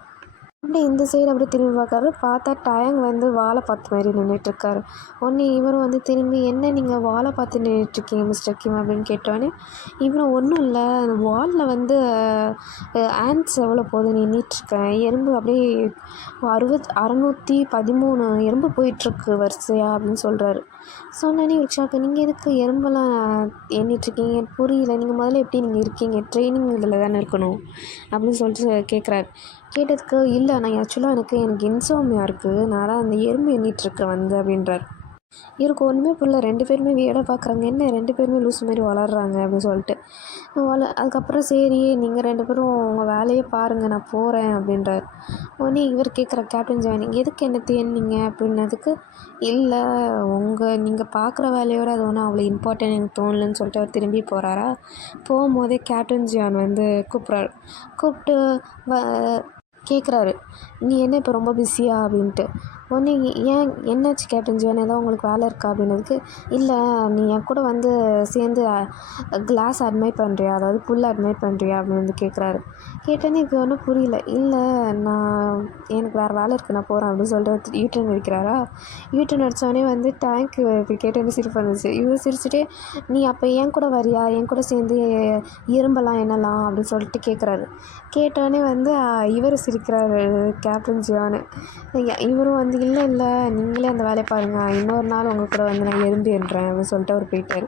அப்படியே இந்த சைடு அப்படியே திரும்பி பார்க்காரு. பார்த்தா டயங் வந்து வாலை பார்த்த மாதிரி நின்றுட்டுருக்காரு. உடனே இவரும் வந்து திரும்பி, என்ன நீங்கள் வாலை பார்த்து நின்றுட்டுருக்கீங்க மிஸ்டர் கிம் அப்படின்னு கேட்டோடனே, இவரும் ஒன்றும் இல்லை, அந்த வாலில் வந்து ஆண்ட்ஸ் எவ்வளோ போகுதுன்னு எண்ணிட்டுருக்கேன், எறும்பு அப்படியே 613 எறும்பு போயிட்டுருக்கு வரிசையா அப்படின்னு சொல்கிறாரு. சொன்னோன்னே ஒரு ஷாக்கு, நீங்கள் எதுக்கு எறும்பெல்லாம் எண்ணிட்டுருக்கீங்க புரியல, நீங்கள் முதல்ல எப்படி நீங்கள் இருக்கீங்க, ட்ரைனிங் இதில் தானே இருக்கணும் அப்படின்னு சொல்லிட்டு கேட்குறாரு. கேட்டதுக்கு, இல்லை நான் ஆக்சுவலாக எனக்கு இன்சோம்னியா இருக்குது, நான் தான் அந்த எறும்பு எண்ணிட்டுருக்கேன் வந்து அப்படின்றார். இவருக்கு ஒன்றுமே புரியல. 2 பேருமே வியர்டாக பார்க்குறாங்க. என்ன 2 பேருமே லூசு மாதிரி வளர்றாங்க அப்படின்னு சொல்லிட்டு. அதுக்கப்புறம் சரி நீங்கள் 2 பேரும் உங்கள் வேலையே பாருங்கள், நான் போகிறேன் அப்படின்றார். உடனே இவர் கேட்குற கேப்டன் ஜாயின், எதுக்கு என்ன தேடினீங்க அப்படின்னதுக்கு, இல்லை நீங்கள் பார்க்குற வேலையோட அது ஒன்றும் அவ்வளோ இம்பார்ட்டன்ட் எனக்கு தோணலன்னு சொல்லிட்டு அவர் திரும்பி போகிறாரா. போகும்போதே கேப்டன் ஜான் வந்து கூப்பிட்றாரு. கூப்பிட்டு கேட்குறாரு, நீ என்ன இப்போ ரொம்ப பிஸியா அப்படின்ட்டு. உடனே ஏன் என்னாச்சு கேப்டன் ஜான், ஏதோ உங்களுக்கு வேலை இருக்கா அப்படின்னதுக்கு, இல்லை நீ என் கூட வந்து சேர்ந்து கிளாஸ் அட்மைர் பண்ணுறியா, அதாவது புல் அட்மைர் பண்ணுறியா அப்படின்னு வந்து கேட்குறாரு. கேட்டோன்னே இது ஒன்றும் புரியல. இல்லை எனக்கு வேறு வேலை இருக்குது, நான் போகிறேன் அப்படின்னு சொல்லிட்டு யூட்டன் அடிக்கிறாரா. யூட்டன் அடித்தோடனே வந்து டேங்க்கு கேட்டோன்னே சிரிப்பு வந்துச்சு. இவர் சிரிச்சுட்டே, நீ அப்போ என் கூட வரியா, என் கூட சேர்ந்து இரும்பலாம் என்னலாம் அப்படின்னு சொல்லிட்டு கேட்குறாரு. கேட்டோடனே வந்து இவர் சிரிக்கிறாரு கேப்டன் ஜியானு. இவரும் வந்து, இல்லை நீங்களே அந்த வேலையை பாருங்கள், இன்னொரு நாள் உங்கள் கூட வந்து நான் எறும்பேன்றேன் அப்படின்னு சொல்லிட்டு அவர் போயிட்டார்.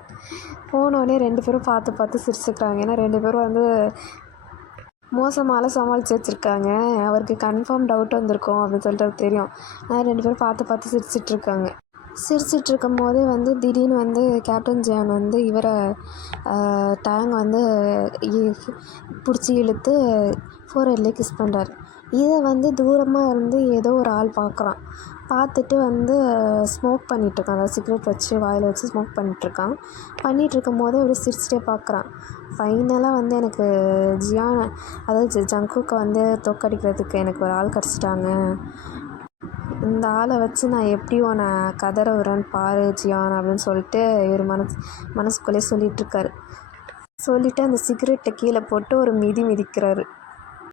போனோடனே 2 பேரும் பார்த்து சிரிச்சுக்கிறாங்க. ஏன்னா 2 பேரும் வந்து மோசமால சமாளித்து வச்சுருக்காங்க. அவருக்கு கன்ஃபார்ம் டவுட் வந்திருக்கும் அப்படின்னு சொல்லிட்டு அவருக்கு தெரியும். ஆனால் 2 பேரும் பார்த்து சிரிச்சிட்ருக்காங்க. சிரிச்சிட்ருக்கும் போதே வந்து திடீர்னு வந்து கேப்டன் ஜான் வந்து இவரை டேங் வந்து பிடிச்சி இழுத்து ஃபோர்ஹெட்லேயே கிஸ் பண்ணுறாரு. இதை வந்து தூரமாக இருந்து ஏதோ ஒரு ஆள் பார்க்குறான். பார்த்துட்டு வந்து ஸ்மோக் பண்ணிகிட்ருக்கான், அதாவது சிகரெட் வச்சு வாயில் வச்சு ஸ்மோக் பண்ணிகிட்ருக்கான். பண்ணிகிட்ருக்கும் போதே ஒரு சிரிச்சிட்டே பார்க்குறான். ஃபைனலாக வந்து எனக்கு அதாவது ஜங்குக்கை வந்து தோற்கடிக்கிறதுக்கு எனக்கு ஒரு ஆள் கிடச்சிட்டாங்க, இந்த ஆளை வச்சு நான் எப்படி உன்னை கதற விடுறேன்னு பாரு ஜியான் அப்படின்னு சொல்லிட்டு இவர் மனசுக்குள்ளே சொல்லிகிட்ருக்காரு. சொல்லிவிட்டு அந்த சிகரெட்டை கீழே போட்டு ஒரு மிதிக்கிறாரு.